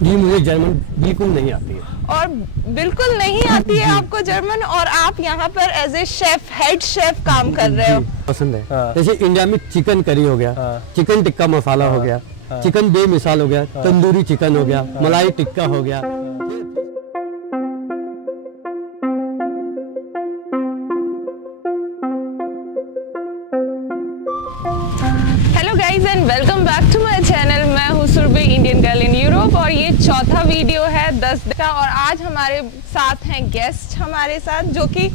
जी मुझे जर्मन बिल्कुल नहीं आती है। और बिल्कुल नहीं आती है आपको जर्मन, और आप यहाँ पर as a chef, head chef काम कर रहे हो। पसंद है। जैसे इंडिया में चिकन करी हो गया, चिकन टिक्का मसाला हो गया, चिकन बेमिसाल हो गया, तंदूरी चिकन हो गया, मलाई टिक्का हो गया। Hello guys and welcome back to my channel. मैं हूँ Surabhi, Indian girl in Europe, और ये चौथा वीडियो है 10 दिन का। और आज हमारे साथ हैं गेस्ट हमारे साथ, जो कि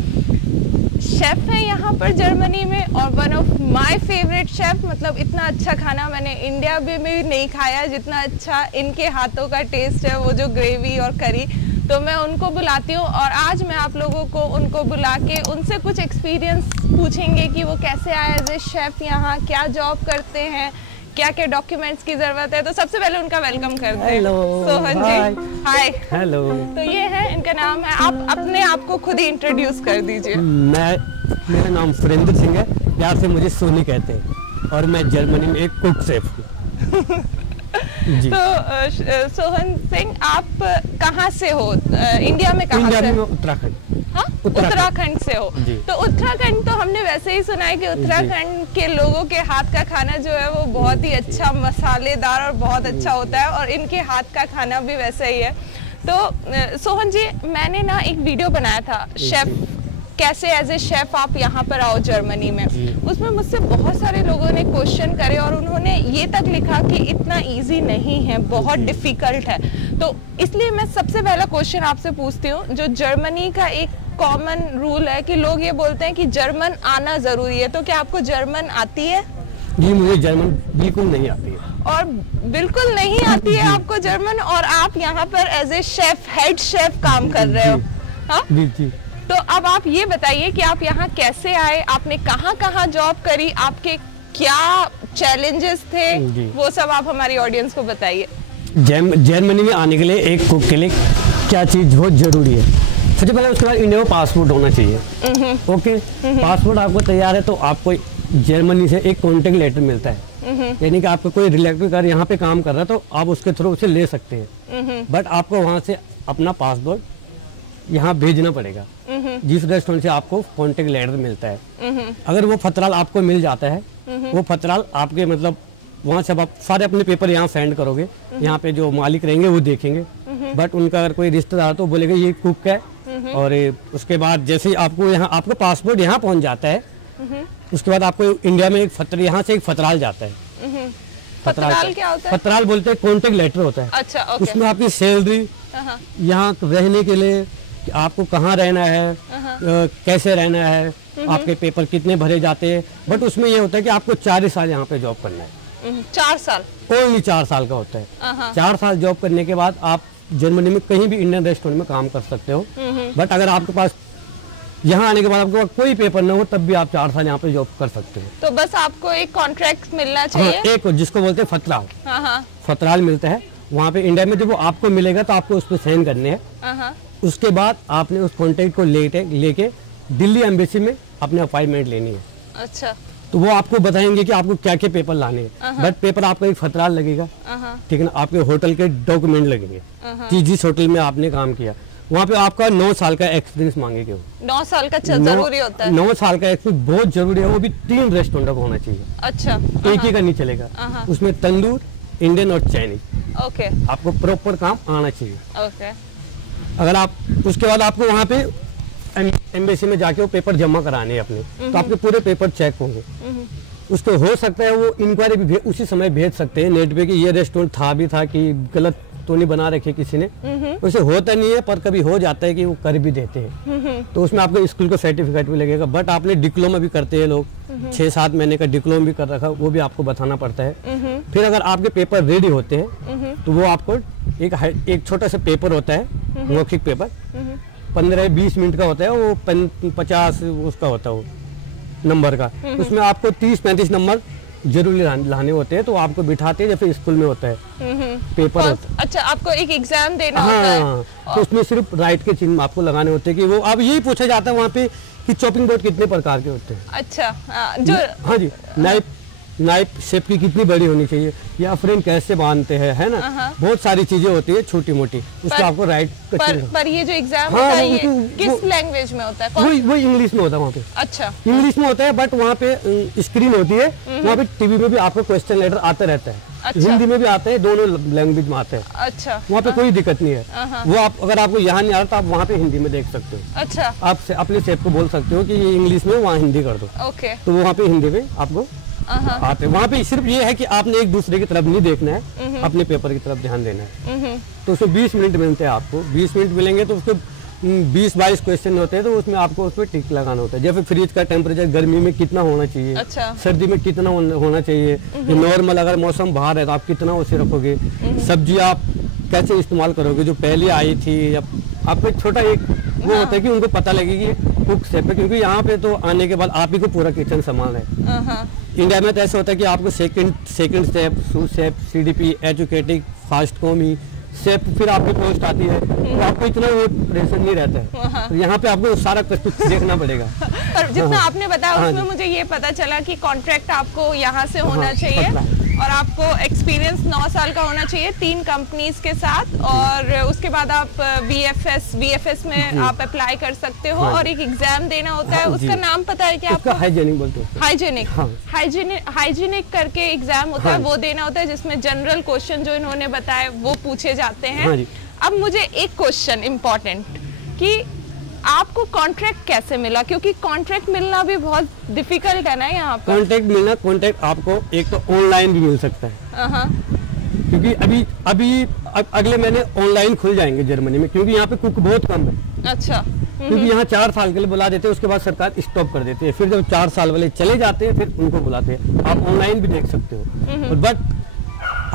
शेफ हैं यहाँ पर जर्मनी में, और one of my favourite chef. मतलब इतना अच्छा खाना मैंने इंडिया में भी नहीं खाया जितना अच्छा इनके हाथों का टेस्ट है, वो जो ग्रेवी और करी। तो मैं उनको बुलाती हूँ, और आज मैं आप लोगों को उनको बुला के उनसे कुछ एक्सपीरियंस पूछेंगे कि वो कैसे आए एज ए शेफ यहाँ, क्या जॉब करते हैं, क्या क्या डॉक्यूमेंट्स की जरूरत है। तो सबसे पहले उनका वेलकम करते हैं। सोहन जी, हाय। हेलो। तो ये है, इनका नाम है, आप अपने आप को खुद ही इंट्रोड्यूस कर दीजिए। मेरा नाम सुरेंद्र सिंह है, प्यार से मुझे सोनी कहते हैं, और मैं जर्मनी में एक कुक शेफ हूँ। तो सोहन सिंह, आप कहाँ से हो? इंडिया में कहाँ से? में उत्तराखंड। हाँ, उत्तराखंड से हो। तो उत्तराखंड तो हमने वैसे ही सुना है कि उत्तराखंड के लोगों के हाथ का खाना जो है वो बहुत ही अच्छा, मसालेदार और बहुत अच्छा होता है, और इनके हाथ का खाना भी वैसा ही है। तो सोहन जी, मैंने ना एक वीडियो बनाया था, शेफ कैसे एज ए शेफ आप यहाँ पर आओ जर्मनी में। उसमें मुझसे बहुत सारे लोगों ने क्वेश्चन करे, और उन्होंने ये तक लिखा कि इतना इजी नहीं है, बहुत डिफिकल्ट है। तो इसलिए मैं सबसे पहला क्वेश्चन आपसे पूछती हूँ, जो जर्मनी का एक कॉमन रूल है कि लोग ये बोलते हैं कि जर्मन आना जरूरी है। तो क्या आपको जर्मन आती है? जी मुझे जर्मन बिल्कुल नहीं आती है। और बिल्कुल नहीं आती है आपको जर्मन, और आप यहाँ पर as a chef, head chef काम कर रहे हो। हाँ जी। तो अब आप ये बताइए कि आप यहाँ कैसे आए, आपने कहाँ कहाँ जॉब करी, आपके क्या चैलेंजेस थे, वो सब आप हमारी ऑडियंस को बताइए। जर्मनी में आने के लिए एक कुक के लिए क्या चीज़ बहुत जरूरी है? सबसे पहले उसके बाद इंडिया में पासपोर्ट होना चाहिए। ओके, पासपोर्ट आपको तैयार है तो आपको जर्मनी से एक कॉन्टेक्ट लेटर मिलता है, यानी कि आपको कोई रिलेटिव का यहाँ पे काम कर रहा है तो आप उसके थ्रू उसे ले सकते हैं। बट आपको वहाँ से अपना पासपोर्ट यहाँ भेजना पड़ेगा, जिस रेस्टोरेंट से आपको कॉन्टेक्ट लेटर मिलता है। अगर वो फतराल आपको मिल जाता है, वो फतराल आपके मतलब वहाँ से आप सारे अपने पेपर यहाँ सेंड करोगे, यहाँ पे जो मालिक रहेंगे वो देखेंगे। बट उनका अगर कोई रिश्तेदार तो बोलेगा ये कुक है। और उसके बाद जैसे आपको यहाँ आपका पासपोर्ट यहाँ पहुँच जाता है, उसके बाद आपको इंडिया में एक यहाँ से एक फतराल जाता है। फतराल क्या होता है? फतराल बोलते हैं कॉन्टेक्ट लेटर होता है। अच्छा, ओके। उसमें आपकी सैलरी, यहाँ रहने के लिए आपको कहाँ रहना है, कैसे रहना है, आपके पेपर कितने भरे जाते हैं। बट उसमें ये होता है कि आपको 4 साल यहाँ पे जॉब करना है। 4 साल? ओनली 4 साल का होता है। 4 साल जॉब करने के बाद आप जर्मनी में कहीं भी इंडियन रेस्टोरेंट में काम कर सकते हो। बट अगर आपके पास यहाँ आने के बाद आपके पास कोई पेपर ना हो, तब भी आप 4 साल यहाँ पे जॉब कर सकते हो। तो बस आपको एक कॉन्ट्रैक्ट मिलना चाहिए। हाँ, एक जिसको बोलते हैं फतराल। फतराल मिलता है वहाँ पे इंडिया में। जब वो आपको मिलेगा तो आपको उस पर साइन करने हैं। उसके बाद आपने उस कॉन्ट्रैक्ट को लेके दिल्ली एम्बेसी में अपने अपॉइंटमेंट लेनी है। अच्छा। तो वो आपको बताएंगे कि आपको क्या क्या पेपर लाने हैं। बट पेपर आपका एक फतराल लगेगा, ठीक है ना। आपके होटल के डॉक्यूमेंट लगेंगे, जिस होटल में आपने काम किया वहाँ पे आपका 9 साल का एक्सपीरियंस मांगेंगे। 9 साल का जरूरी होता है? 9 साल का एक्सपीरियंस बहुत जरूरी है, वो भी 3 रेस्टोरेंट का होना चाहिए। अच्छा। एक ही का नहीं चलेगा, उसमें तंदूर, इंडियन और चाइनीज। ओके। आपको प्रॉपर काम आना चाहिए। ओके। अगर आप उसके बाद आपको वहाँ पे एम्बेसी में जाके वो पेपर जमा कराने हैं अपने, तो आपके पूरे पेपर चेक होंगे। उसको हो सकता है वो इंक्वायरी भी उसी समय भेज सकते हैं नेट पे कि ये रेस्टोरेंट था कि गलत तो नहीं बना रखे किसी ने। वैसे होता नहीं है, पर कभी हो जाता है कि वो कर भी देते हैं। तो उसमें आपको स्कूल का सर्टिफिकेट भी लगेगा। बट आपने डिप्लोमा भी करते हैं लोग, 6-7 महीने का डिप्लोमा भी कर रखा, वो भी आपको बताना पड़ता है। फिर अगर आपके पेपर रेडी होते हैं तो वो आपको एक छोटा सा पेपर होता है, मौखिक पेपर, 15-20 मिनट का होता है। वो 50 उसका होता है वो नंबर का। उसमें आपको 30-35 नंबर जरूर लाने होते हैं। तो आपको बिठाते हैं जैसे स्कूल में होता है पेपर होता है। अच्छा, आपको एक एग्जाम देना होता है। तो उसमें सिर्फ राइट के चिन्ह आपको लगाने होते हैं कि वो अब यही पूछा जाता है वहाँ पे कि चॉपिंग बोर्ड कितने प्रकार के होते हैं। अच्छा, जो हाँ जी, नाइफ नाइफ शेप की कितनी बड़ी होनी चाहिए, या फ्रेम कैसे बांधते हैं, है ना, बहुत सारी चीजें होती है छोटी मोटी, उसको आपको राइट पर ये जो एग्जाम होता है ये किस लैंग्वेज में होता है? वो इंग्लिश में होता है वहाँ पे। अच्छा, इंग्लिश में होता है, बट वहाँ पे स्क्रीन होती है, वहाँ पे टीवी में भी आपको क्वेश्चन लेटर आते रहता है। अच्छा। हिंदी में भी आते हैं, दोनों लैंग्वेज में आते हैं। अच्छा, वहाँ पे कोई दिक्कत नहीं है। वो आप अगर आपको यहाँ नहीं आ रहा तो आप वहाँ पे हिंदी में देख सकते हो। अच्छा, आप अपने शेफ को बोल सकते हो कि ये इंग्लिश में, वहाँ हिंदी कर दो। ओके, तो वहाँ पे हिंदी में आपको आते। वहाँ पे सिर्फ ये है कि आपने एक दूसरे की तरफ नहीं देखना है, अपने पेपर की तरफ ध्यान देना है। तो उसमें 20 मिनट मिलते हैं आपको। 20 मिनट मिलेंगे तो उसको 20-22 क्वेश्चन होते हैं, तो उसमें आपको उस पर टिक लगाना होता है। जैसे फ्रिज का टेम्परेचर गर्मी में कितना होना चाहिए, अच्छा, सर्दी में कितना होना चाहिए, नॉर्मल अगर मौसम बाहर है तो आप कितना उसे रखोगे, सब्जी आप कैसे इस्तेमाल करोगे जो पहले आई थी, या आपको छोटा एक वो होता है कि उनको पता लगेगी कुक शेफ है, क्योंकि यहाँ पे तो आने के बाद आप ही को पूरा किचन संभालना है। इंडिया में तो ऐसा होता है कि आपको second step, sous chef, CDP, executive, first commis chef, फिर आपकी पोस्ट आती है, तो आपको इतना वो प्रेशर नहीं रहता है। तो यहाँ पे आपको सारा कुछ देखना पड़ेगा। और जितना आपने बताया उसमें मुझे ये पता चला कि कॉन्ट्रैक्ट आपको यहाँ से होना चाहिए और आपको एक्सपीरियंस 9 साल का होना चाहिए 3 कंपनीज के साथ, और उसके बाद आप BFS में आप अप्लाई कर सकते हो, और एक एग्जाम देना होता है। उसका नाम पता है क्या आपको? हाइजेनिक बोलते हैं। हाइजेनिक करके एग्जाम होता है, वो देना होता है, जिसमें जनरल क्वेश्चन जो इन्होंने बताए वो पूछे जाते हैं। अब मुझे एक क्वेश्चन इम्पोर्टेंट कि आपको कॉन्ट्रैक्ट कैसे मिला, क्योंकि कॉन्ट्रैक्ट मिलना भी बहुत डिफिकल्ट है ना यहाँ पर। कॉन्ट्रैक्ट आपको एक तो ऑनलाइन भी मिल सकता है, क्योंकि अभी अगले महीने ऑनलाइन खुल जाएंगे जर्मनी में, क्योंकि यहाँ पे कुक बहुत कम है। अच्छा, क्योंकि यहाँ 4 साल के लिए बुला देते हैं, उसके बाद सरकार स्टॉप कर देती है, फिर जब 4 साल वाले चले जाते हैं फिर उनको बुलाते हैं। आप ऑनलाइन भी देख सकते हो, बट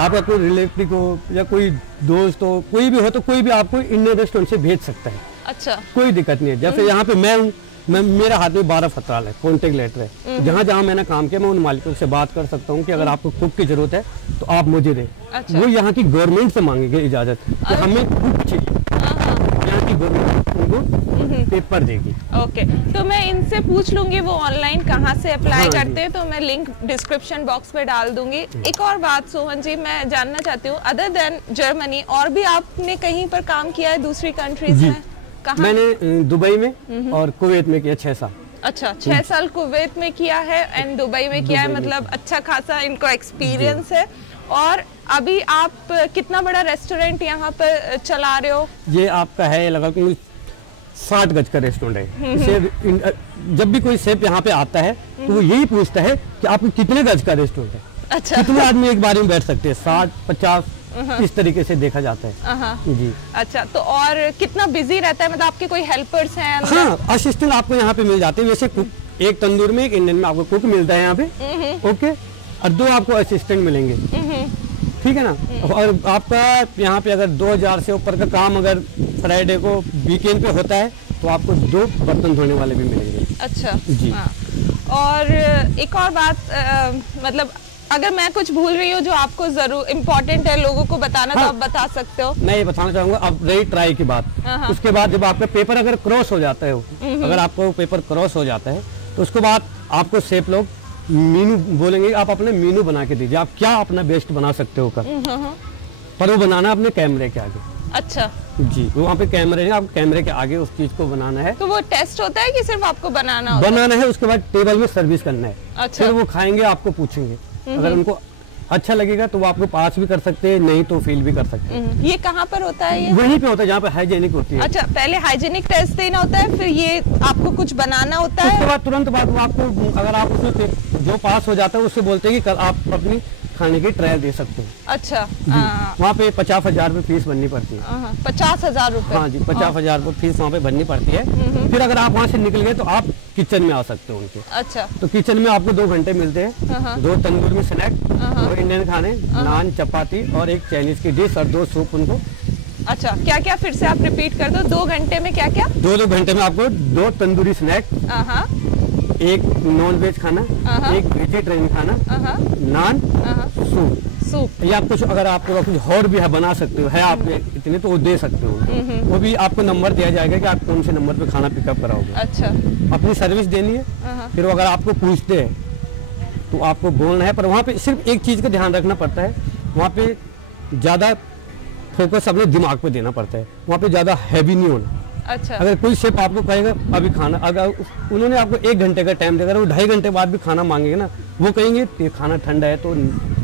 आप कोई रिलेटिव को या कोई दोस्त हो, कोई भी हो, तो कोई भी आपको इंडियन रेस्टोरेंट से भेज सकता है। अच्छा, कोई दिक्कत नहीं है। जैसे यहाँ पे मैं मेरा हाथ में 12 फतराल है, कॉन्टेक्ट लेटर है, जहाँ जहाँ मैंने काम किया मैं उन मालिकों से बात कर सकता हूँ कि अगर आपको कुक की जरूरत है तो आप मुझे दें। अच्छा। वो यहाँ की गवर्नमेंट से मांगेंगे इजाजत कि हमें कुक चाहिए, यहाँ की गवर्नमेंट उनको पेपर देगी। ओके, तो मैं इनसे पूछ लूंगी वो ऑनलाइन कहाँ से अप्लाई करते हैं, तो मैं लिंक डिस्क्रिप्शन बॉक्स में डाल दूंगी। एक और बात सोहन जी मैं जानना चाहती हूँ, अदर देन जर्मनी और भी आपने कहीं पर काम किया है दूसरी कंट्रीज में? मैंने दुबई में और कुवैत में किया 6 साल। अच्छा, 6 साल कुवैत में किया है एंड दुबई में किया है, मतलब अच्छा खासा इनको एक्सपीरियंस है। और अभी आप कितना बड़ा रेस्टोरेंट यहाँ पर चला रहे हो? ये आपका है लगभग 60 गज का रेस्टोरेंट है। जब भी कोई शेफ यहाँ पे आता है तो वो यही पूछता है कि आपको कितने गज का रेस्टोरेंट है। अच्छा, कितने आदमी एक बार में बैठ सकते हैं? 60-50 इस तरीके से देखा जाता है जी। अच्छा, तो और कितना बिजी रहता है, मतलब आपके कोई हेल्पर्स हैं? हाँ, असिस्टेंट आपको यहाँ पे मिल जाते हैं। वैसे कुक एक तंदूर में, एक इंडियन में आपको कुक मिलता है यहाँ पे, ओके, और 2 आपको असिस्टेंट मिलेंगे, ठीक है ना। और आपका यहाँ पे अगर 2000 से ऊपर का काम अगर फ्राइडे को वीकेंड पे होता है तो आपको 2 बर्तन धोने वाले भी मिलेंगे। अच्छा जी। और एक और बात, मतलब अगर मैं कुछ भूल रही हूँ जो आपको जरूर इम्पोर्टेंट है लोगों को बताना, तो आप बता सकते हो। मैं ये बताना चाहूंगा, अब रही ट्राई की बात, उसके बाद जब आपका पेपर अगर क्रॉस हो जाता है, अगर आपको पेपर क्रॉस हो जाता है तो उसके बाद आपको शेफ लोग मेनू बोलेंगे, आप अपने मेनू बना के दीजिए, आप क्या अपना बेस्ट बना सकते हो पर वो बनाना अपने कैमरे के आगे। अच्छा जी, वहाँ पे कैमरे हैं, आपको कैमरे के आगे उस चीज को बनाना है। तो वो टेस्ट होता है कि सिर्फ आपको बनाना है? उसके बाद टेबल में सर्विस करना है। अच्छा, फिर वो खाएंगे, आपको पूछेंगे, अगर उनको अच्छा लगेगा तो वो आपको पास भी कर सकते हैं, नहीं तो फेल भी कर सकते हैं। ये कहाँ पर होता है? ये वहीं पे होता है जहाँ पे हाइजेनिक होती है। अच्छा, पहले हाइजेनिक टेस्ट देना होता है, फिर ये आपको कुछ बनाना होता है, उसके बाद तुरंत बाद वो आपको, अगर आप उसमें जो पास हो जाता है उससे बोलते हैं कि कल आप अपनी खाने की ट्रायल दे सकते हैं। अच्छा, वहाँ पे 50,000 रुपए फीस भरनी पड़ती है। 50,000 रुपए? हाँ जी, 50,000 रुपए फीस वहाँ पे भरनी पड़ती है। फिर अगर आप वहाँ से निकल गए तो आप किचन में आ सकते हो उनके। अच्छा, तो किचन में आपको 2 घंटे मिलते हैं, 2 तंदूर में स्नैक, 2 इंडियन खाने, नान, चपाती और एक चाइनीज की डिश और 2 सूप उनको। अच्छा, क्या क्या फिर से आप रिपीट कर दो, 2 घंटे में क्या क्या? 2 घंटे में आपको 2 तंदूरी स्नैक, एक नॉन वेज खाना, एक वेजिटेरियन खाना, नान, सूप, या कुछ अगर आपको कुछ और भी है बना सकते हो, है आप इतने तो वो दे सकते हो। वो भी आपको नंबर दिया जाएगा कि आप कौन से नंबर पे खाना पिकअप कराओगे। अच्छा, अपनी सर्विस देनी है। फिर अगर आपको पूछते हैं तो आपको बोलना है। पर वहाँ पे सिर्फ एक चीज़ का ध्यान रखना पड़ता है, वहाँ पे ज़्यादा फोकस अपने दिमाग पे देना पड़ता है, वहाँ पे ज़्यादा हैवी नहीं होना। अच्छा। अगर कोई शेफ आपको कहेगा अभी खाना, अगर उन्होंने आपको 1 घंटे का टाइम देगा, वो 2.5 घंटे बाद भी खाना मांगेंगे ना, वो कहेंगे ये खाना ठंडा है, तो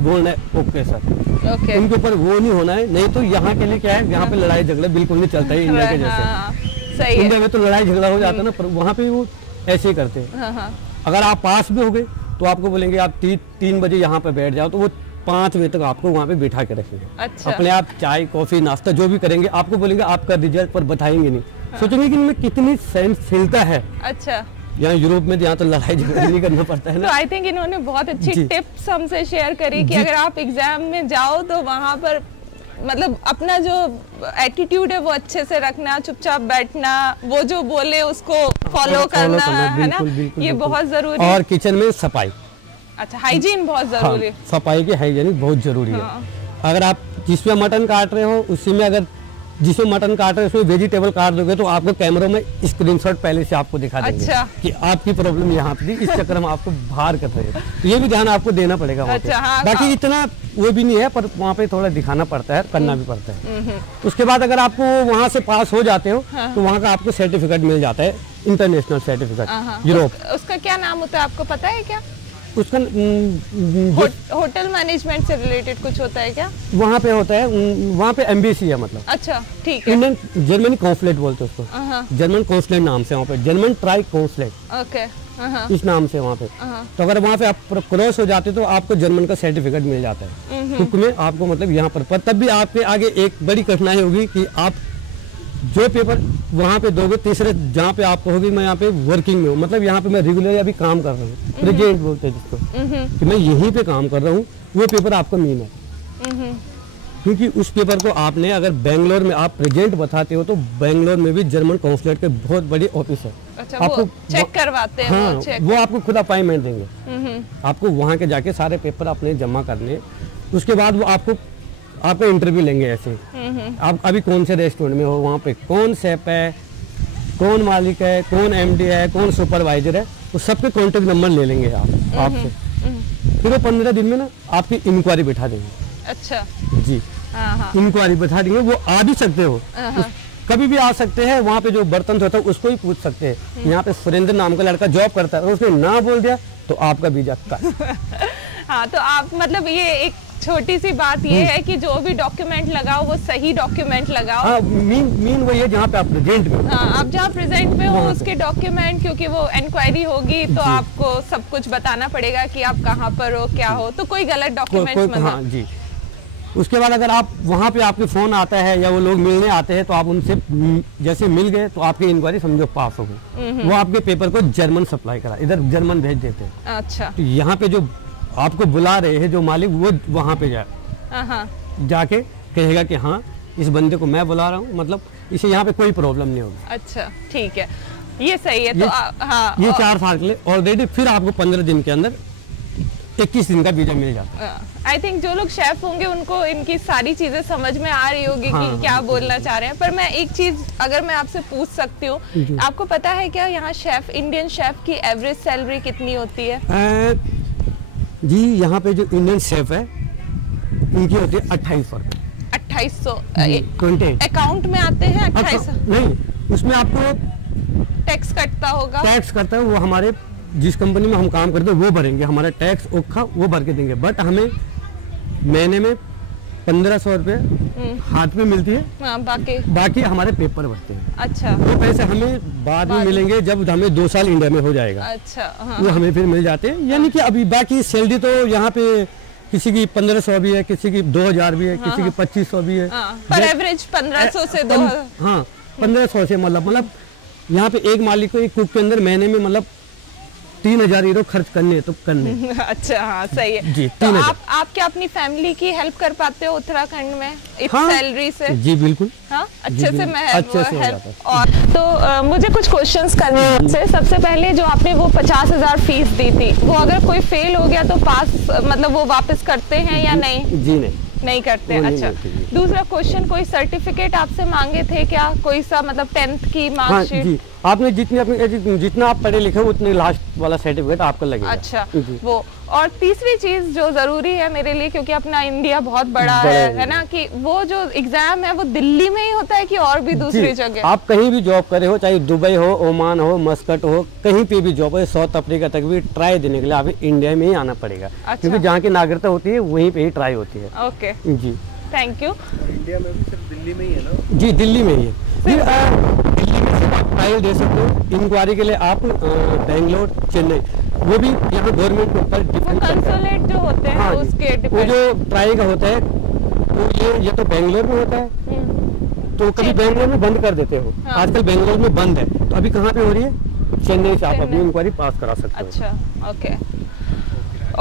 बोलना है ओके सर। ओके। उनके ऊपर वो नहीं होना है। नहीं तो यहाँ के लिए क्या है, यहाँ पे लड़ाई झगड़ा बिल्कुल नहीं चलता है इंडिया के जैसे। सही है। इंडिया में तो लड़ाई झगड़ा हो जाता है ना, पर वहाँ पे वो ऐसे ही करते हैं। अगर आप पास भी हो गए तो आपको बोलेंगे आप 3 बजे यहाँ पे बैठ जाओ, तो वो 5 बजे तक आपको वहाँ पे बिठा के रखेंगे। अच्छा। अपने आप चाय कॉफी नाश्ता जो भी करेंगे आपको बोलेंगे, आपका रिजल्ट पर बताएंगे नहीं। सोचेंगे कि इनमें कितनी सेंस फैलता है। अच्छा। यहाँ यूरोप में यहाँ तो लड़ाई झगड़ा नहीं करना पड़ता है ना। तो आई थिंक इन्होंने बहुत अच्छी टिप्स हमसे शेयर करी कि अगर आप एग्जाम में जाओ तो वहाँ पर मतलब अपना जो एटीट्यूड है वो अच्छे से रखना, चुपचाप बैठना, वो जो बोले उसको फॉलो करना, है ना, ये बहुत जरूरी है। और किचन में सफाई, अच्छा, हाइजीन बहुत जरूरी है। सफाई की हाइजीन बहुत जरूरी है। अगर आप जिसमें मटन काट रहे हो उसी में, अगर जिसमें मटन काट रहे हो उसमें वेजिटेबल काट दोगे तो आपको कैमरों में स्क्रीनशॉट पहले से आपको दिखा देंगे। अच्छा। कि आपकी प्रॉब्लम यहाँ पे थी, इस चक्कर में आपको बाहर कर रहे हैं। ये भी ध्यान आपको देना पड़ेगा वहाँ पे। अच्छा, हाँ, बाकी इतना वो भी नहीं है, पर वहाँ पे थोड़ा दिखाना पड़ता है, करना भी पड़ता है। उसके बाद अगर आपको वहाँ से पास हो जाते हो तो वहाँ का आपको सर्टिफिकेट मिल जाता है, इंटरनेशनल सर्टिफिकेट यूरोप। उसका क्या नाम होता है आपको पता है क्या? उसका होटल मैनेजमेंट से रिलेटेड कुछ होता है क्या? वहाँ पे होता है, वहाँ पे एम्बेसी है, मतलब अच्छा, ठीक है। इंडियन जर्मनी कॉन्सुलेट बोलते हैं उसको, जर्मन कॉन्सुलेट नाम से वहाँ पे, जर्मन ट्राई कॉन्सुलेट, ओके, इस नाम से वहाँ पे। तो अगर वहाँ पे आप क्रॉस हो जाते तो आपको जर्मन का सर्टिफिकेट मिल जाता है कुक में आपको, मतलब यहाँ पर तब भी आपके आगे एक बड़ी कठिनाई होगी कि आप जो पेपर वहाँ पे दोगे, तीसरे जहाँ पे आप कहोगे मैं यहाँ पे वर्किंग में हूँ, मतलब यहाँ पे मैं रेगुलर अभी काम कर रहा हूँ, प्रेजेंट बोलते हैं जिसको, कि मैं यहीं पे काम कर रहा हूँ, वो पेपर आपका नहीं है। क्योंकि उस पेपर को आपने अगर बेंगलोर में आप प्रेजेंट बताते हो तो बेंगलोर में भी जर्मन कॉन्सुलेट के बहुत बड़ी ऑफिस है। अच्छा, आपको चेक करवाते हैं। हाँ, वो आपको खुद अपॉइंटमेंट देंगे। आपको वहाँ के जाके सारे पेपर अपने जमा करने, उसके बाद वो आपका इंटरव्यू लेंगे। ऐसे आप अभी कौन से रेस्टोरेंट में हो, वहाँ पे कौन शेफ है, कौन मालिक है, कौन एमडी है, कौन सुपरवाइजर है, तो सबके कॉन्टेक्ट नंबर ले लेंगे आपसे। फिर वो 15 दिन में ना आपकी इंक्वायरी बैठा देंगे। अच्छा जी, इंक्वायरी बैठा देंगे। वो आ भी सकते हो, कभी भी आ सकते हैं। वहाँ पे जो बर्तन होता है उसको ही पूछ सकते हैं। यहाँ पे सुरेंद्र नाम का लड़का जॉब करता है और उसने ना बोल दिया तो आपका वीजा का। हाँ, तो आप मतलब ये एक छोटी सी बात ये है कि जो भी डॉक्यूमेंट लगाओ वो सही डॉक्यूमेंट लगाओ। हाँ, मीन वही है जहाँ पे आप प्रेजेंट में। हाँ, आप जहाँ प्रेजेंट में हो उसके डॉक्यूमेंट, क्योंकि वो इंक्वायरी होगी तो आपको सब कुछ बताना पड़ेगा कि आप कहाँ पर हो, क्या हो, तो कोई गलत डॉक्यूमेंट। हाँ जी। उसके बाद अगर आप वहाँ पे आपके फोन आता है या वो लोग मिलने आते हैं तो आप उनसे जैसे मिल गए तो आपकी इंक्वायरी समझो पास हो गई। वो आपके पेपर को जर्मन सप्लाई करा, इधर जर्मन भेज देते हैं। अच्छा। तो यहाँ पे जो आपको बुला रहे हैं जो मालिक, वो वहाँ पे जाके कहेगा कि हाँ इस बंदे को मैं बुला रहा हूँ, मतलब इसे यहाँ पे कोई प्रॉब्लम नहीं होगी। अच्छा, ठीक है, ये सही है। तो हाँ, ये 4 साल के लिए ऑलरेडी, फिर आपको 15 दिन के अंदर 21 दिन का वीजा मिल जाता है। आई थिंक जो लोग शेफ होंगे उनको इनकी सारी चीजें समझ में आ रही होगी कि क्या बोलना चाह रहे हैं। पर मैं एक चीज अगर मैं आपसे पूछ सकती हूँ, आपको पता है क्या यहाँ शेफ, इंडियन शेफ की एवरेज सैलरी कितनी होती है? जी, यहाँ पे जो इंडियन शेफ है उनकी होती है 2800 रुपये। 2800 अकाउंट में आते हैं? 2800 नहीं, उसमें आपको टैक्स कटता होगा। टैक्स करता है वो, हमारे जिस कंपनी में हम काम करते हैं वो भरेंगे, हमारा टैक्स ओखा वो भर के देंगे। बट हमें महीने में 1500 रुपये हाथ में मिलती है। हाँ, बाकी हमारे पेपर भरते हैं। अच्छा। वो पैसे हमें बाद में मिलेंगे जब हमें 2 साल इंडिया में हो जाएगा। अच्छा। वो हमें फिर मिल जाते हैं। यानी कि अभी बाकी सैलरी तो यहाँ पे किसी की 1500 भी है, किसी की 2000 भी है, किसी की 2500 भी है। पर एवरेज 1500 से 2000। हाँ, 1500 से मतलब यहाँ पे एक मालिक को, एक कुक के अंदर महीने में मतलब 3000 यूरो खर्च करने तो करने। अच्छा, हाँ, सही है जी। तो आप क्या अपनी फैमिली की हेल्प कर पाते हो उत्तराखंड में इस सैलरी से? जी बिल्कुल। हाँ, अच्छे से मैं हेल्प। और तो मुझे कुछ क्वेश्चंस करने हैं आपसे। सबसे पहले जो आपने वो 50,000 फीस दी थी, वो अगर कोई फेल हो गया तो पास मतलब वो वापस करते हैं या नहीं? जी नहीं करते। अच्छा, दूसरा क्वेश्चन, कोई सर्टिफिकेट आपसे मांगे थे क्या, कोई सा मतलब 10th की मार्कशीट? आपने जितना आप पढ़े लिखे उतने लास्ट वाला सर्टिफिकेट आपका लगेगा। अच्छा वो, और तीसरी चीज जो जरूरी है मेरे लिए, क्योंकि अपना इंडिया बहुत बड़ा है ना, कि वो जो एग्जाम है वो दिल्ली में ही होता है कि और भी दूसरी जगह? आप कहीं भी जॉब करे हो, चाहे दुबई हो, ओमान हो, मस्कट हो, कहीं पे भी जॉब हो, साउथ अफ्रीका तक भी ट्राई देने के लिए आप इंडिया में ही आना पड़ेगा। अच्छा। क्योंकि जहाँ की नागरिकता होती है वहीं पे ही ट्राई होती है। ओके जी, थैंक यू। इंडिया में भी सिर्फ दिल्ली में ही है ना? जी, दिल्ली में ही है। फिर दिल्ली में सिर्फ आप ट्रायल दे सकते हो। इंक्वायरी के लिए आप बेंगलोर, चेन्नई, वो भी यहाँ गवर्नमेंट के ऊपर डिपेंड करता है। कंसुलेट जो होते हैं उसके डिपेंड। वो जो ट्रायल का होता है तो ये तो बेंगलोर में होता है, तो कभी बेंगलोर में बंद कर देते हो। हाँ। आजकल बेंगलोर में बंद है, तो अभी कहाँ पे हो रही है? चेन्नई से आप अपनी इंक्वायरी पास करा सकते हो। अच्छा, ओके।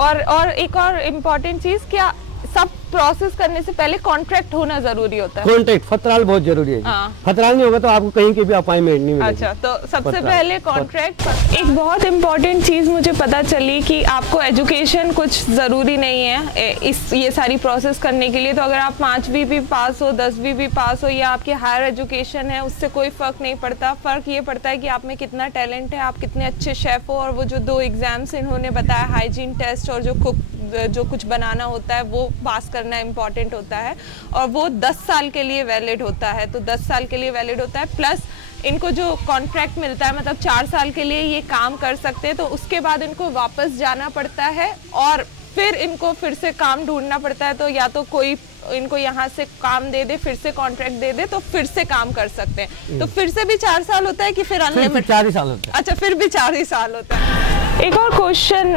और एक और इम्पोर्टेंट चीज, क्या सब प्रोसेस करने से पहले कॉन्ट्रैक्ट होना जरूरी होता है? कॉन्ट्रैक्ट, फतराल बहुत जरूरी है। हाँ। फतराल नहीं होगा तो आपको कहीं की भी अपॉइंटमेंट नहीं मिलेगी। अच्छा, तो सबसे पहले कॉन्ट्रैक्ट। एक बहुत इम्पोर्टेंट चीज मुझे पता चली कि आपको एजुकेशन कुछ जरूरी नहीं है ये सारी प्रोसेस करने के लिए। तो अगर आप 5वीं भी पास हो, 10वीं भी पास हो, या आपकी हायर एजुकेशन है, उससे कोई फर्क नहीं पड़ता। फर्क ये पड़ता है कि आप में कितना टैलेंट है, आप कितने अच्छे शेफ हो। और वो जो 2 एग्जाम्स इन्होंने बताया, हाइजीन टेस्ट और जो कुछ बनाना होता है वो पास करना इम्पॉर्टेंट होता है, और वो 10 साल के लिए वैलिड होता है। तो 10 साल के लिए वैलिड होता है, प्लस इनको जो कॉन्ट्रैक्ट मिलता है, मतलब 4 साल के लिए ये काम कर सकते हैं। तो उसके बाद इनको वापस जाना पड़ता है और फिर इनको फिर से काम ढूंढना पड़ता है। तो या तो कोई इनको यहाँ से काम दे दे, फिर से कॉन्ट्रैक्ट दे दे, तो फिर से काम कर सकते हैं। तो फिर से भी 4 साल होता है कि फिर अनलिमिटेड? 4 ही साल होता है। अच्छा, फिर भी 4 ही साल होता है। एक और क्वेश्चन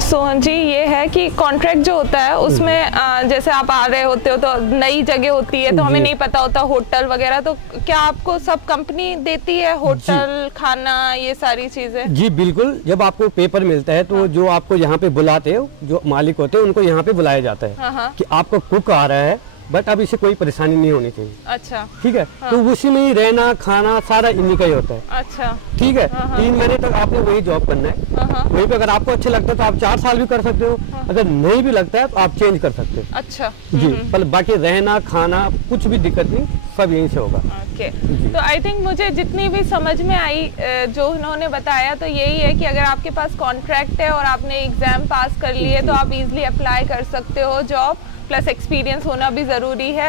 सोहन जी, ये है कि कॉन्ट्रैक्ट जो होता है उसमें जैसे आप आ रहे होते हो तो नई जगह होती है, तो हमें नहीं पता होता होटल वगैरह, तो क्या आपको सब कंपनी देती है होटल, खाना, ये सारी चीजें? जी बिल्कुल। जब आपको पेपर मिलता है तो जो आपको यहाँ पे बुलाते हैं, जो मालिक होते हैं, उनको यहाँ पे बुलाया जाता है कि आपका कुक आ रहा है, बट अब इसे कोई परेशानी नहीं होनी चाहिए। अच्छा, ठीक है। हाँ। तो उसी में ही रहना, खाना सारा इन्हीं का ही होता है। अच्छा, ठीक है। 3 महीने तक आपने वही जॉब करना है। वहीं पे अगर आपको अच्छा लगता है तो आप 4 साल भी कर सकते हो। अगर नहीं भी लगता है तो आप चेंज कर सकते हो। अच्छा जी, पर बाकी रहना, खाना कुछ भी दिक्कत नहीं, सब यहीं से होगा। ओके। तो आई थिंक मुझे जितनी भी समझ में आई जो उन्होंने बताया, तो यही है कि अगर आपके पास कॉन्ट्रैक्ट है और आपने एग्जाम पास कर लिए तो आप इजिली अप्लाई कर सकते हो जॉब, प्लस एक्सपीरियंस होना भी ज़रूरी है।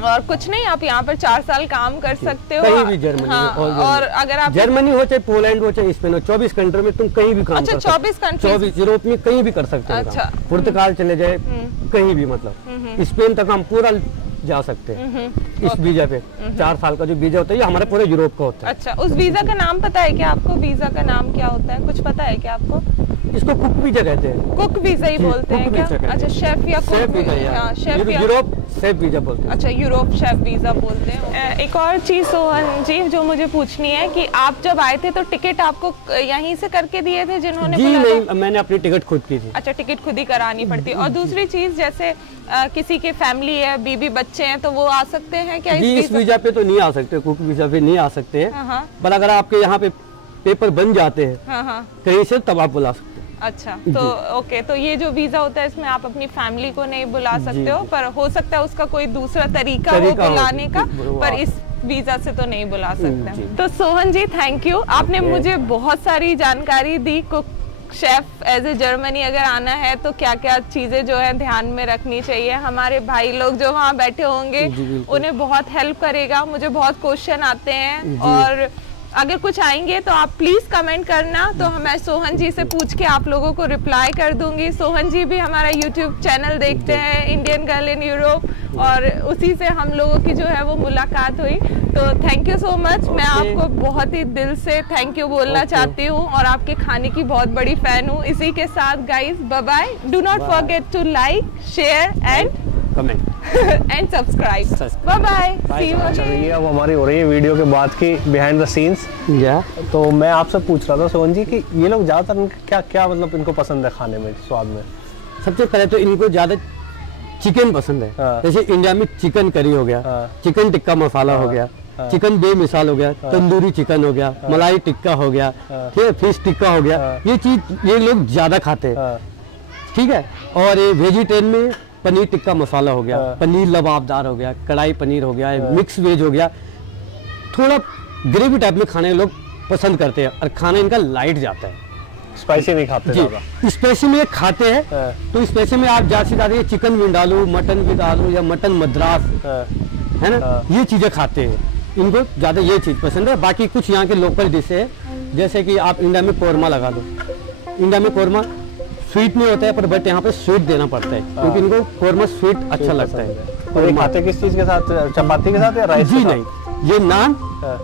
और कुछ नहीं, आप यहाँ पर 4 साल काम कर सकते हो कहीं भी, जर्मनी। हाँ, और अगर आप जर्मनी हो, चाहे पोलैंड हो, चाहे स्पेन हो, 24 कंट्री में तुम कहीं भी काम अच्छा, कर सकते हो। 24 कंट्री, 24 यूरोप में कहीं भी कर सकते हो। अच्छा, पुर्तगाल चले जाए, कहीं भी, मतलब स्पेन तक हम पूरा जा सकते हैं इस वीजा पे। 4 साल का जो वीजा होता है ये हमारे पूरे यूरोप का होता है। अच्छा, उस वीजा का नाम पता है क्या आपको? वीजा का नाम क्या होता है, कुछ पता है क्या आपको? इसको कुक वीजा कहते हैं। कुक वीजा ही बोलते हैं क्या? अच्छा, शेफ या कुक वीजा, शेफ या यूरोप शेफ वीजा बोलते हैं। अच्छा, यूरोप शेफ वीजा बोलते हैं। एक और चीज सोहन जी जो मुझे पूछनी है कि आप जब आए थे तो टिकट आपको यहीं से करके दिए थे जिन्होंने? जी नहीं, मैंने अपनी टिकट खुद की थी। अच्छा, टिकट खुद ही करानी पड़ती है। और दूसरी चीज, जैसे किसी के फैमिली है, बीबी बच्चे हैं, तो वो आ सकते हैं क्या? जी, इस वीजा पे तो नहीं आ सकते, कुक वीजा पे नहीं आ सकते हैं। पर अगर आपके यहाँ पे पेपर बन जाते हैं कहीं से, तब आप बुला सकते हैं। अच्छा, तो ओके, तो ये जो वीजा होता है इसमें आप अपनी फैमिली को नहीं बुला सकते हो, पर हो सकता है उसका कोई दूसरा तरीका हो बुलाने का, पर इस वीजा से तो नहीं बुला सकते। तो सोहन जी, थैंक यू, आपने मुझे बहुत सारी जानकारी दी। Cook chef as a Germany अगर आना है तो क्या क्या चीजें जो है ध्यान में रखनी चाहिए। हमारे भाई लोग जो वहाँ बैठे होंगे उन्हें बहुत हेल्प करेगा। मुझे बहुत क्वेश्चन आते हैं, और अगर कुछ आएंगे तो आप प्लीज कमेंट करना, तो मैं सोहन जी से पूछ के आप लोगों को रिप्लाई कर दूंगी। सोहन जी भी हमारा यूट्यूब चैनल देखते हैं, इंडियन गर्ल इन यूरोप, और उसी से हम लोगों की जो है वो मुलाकात हुई। तो थैंक यू सो मच। मैं आपको बहुत ही दिल से थैंक यू बोलना चाहती हूँ, और आपके खाने की बहुत बड़ी फैन हूँ। इसी के साथ guys, bye bye. Do not forget to like, share and comment and subscribe. Bye bye, see you again. ये अब हमारी हो रही है वीडियो के बाद की बिहाइंड द सीन्स। तो मैं आपसे पूछ रहा था सोहन जी कि ये लोग ज्यादातर क्या क्या मतलब इनको पसंद है खाने में, स्वाद में? सबसे पहले तो इनको ज्यादा चिकन पसंद है। जैसे इंडिया में चिकन करी हो गया, चिकन टिक्का मसाला हो गया, चिकन बेमिसाल हो गया, तंदूरी चिकन हो गया, मलाई टिक्का हो गया, ठीक है, फिश टिक्का हो गया, ये चीज ये लोग ज्यादा खाते हैं। ठीक है। और ये वेजिटेरियन में पनीर टिक्का मसाला हो गया, पनीर लबाबदार हो गया, कढ़ाई पनीर हो गया, मिक्स वेज हो गया, थोड़ा ग्रेवी टाइप में खाने लोग पसंद करते हैं और खाना इनका लाइट जाता है। स्पाइसी नहीं खाते ज्यादा। जी, स्पाइसी में ये खाते हैं तो स्पाइसी में आप ज्यादा से ज्यादा चिकन भी डालो, मटन भी डालो या मटन मद्रास है ना, ये चीजें खाते हैं। इनको ज्यादा ये चीज पसंद है। बाकी कुछ यहाँ के लोकल डिश है, जैसे कि आप इंडिया में कौरमा लगा लो। इंडिया में कौरमा स्वीट नहीं होता है, पर बट यहाँ पे स्वीट देना पड़ता है क्योंकि इनको कौरमा स्वीट अच्छा लगता है। और ये खाते किस चीज के साथ, चपाती के साथ या राइस? जी नहीं, ये नान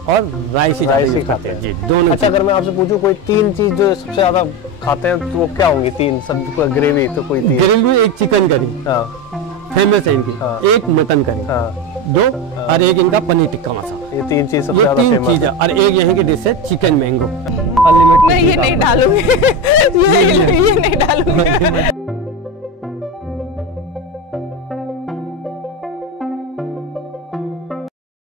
और राइस ही खाते हैं जी, दोनों। अच्छा, अगर मैं आपसे पूछूं कोई 3 चीज जो सबसे ज्यादा खाते हैं तो वो क्या होंगी? 3 सब ग्रेवी तो कोई 3? ग्रेवी में एक चिकन करी फेमस है इनकी, एक मटन करी, 2 और एक इनका पनीर टिक्का मसाला। ये 3 चीज सबसे ज्यादा फेमस है। और एक यहाँ की डिश है चिकन मैंगो। मैं ये नहीं डालूंगी, ये नहीं डालूंगी।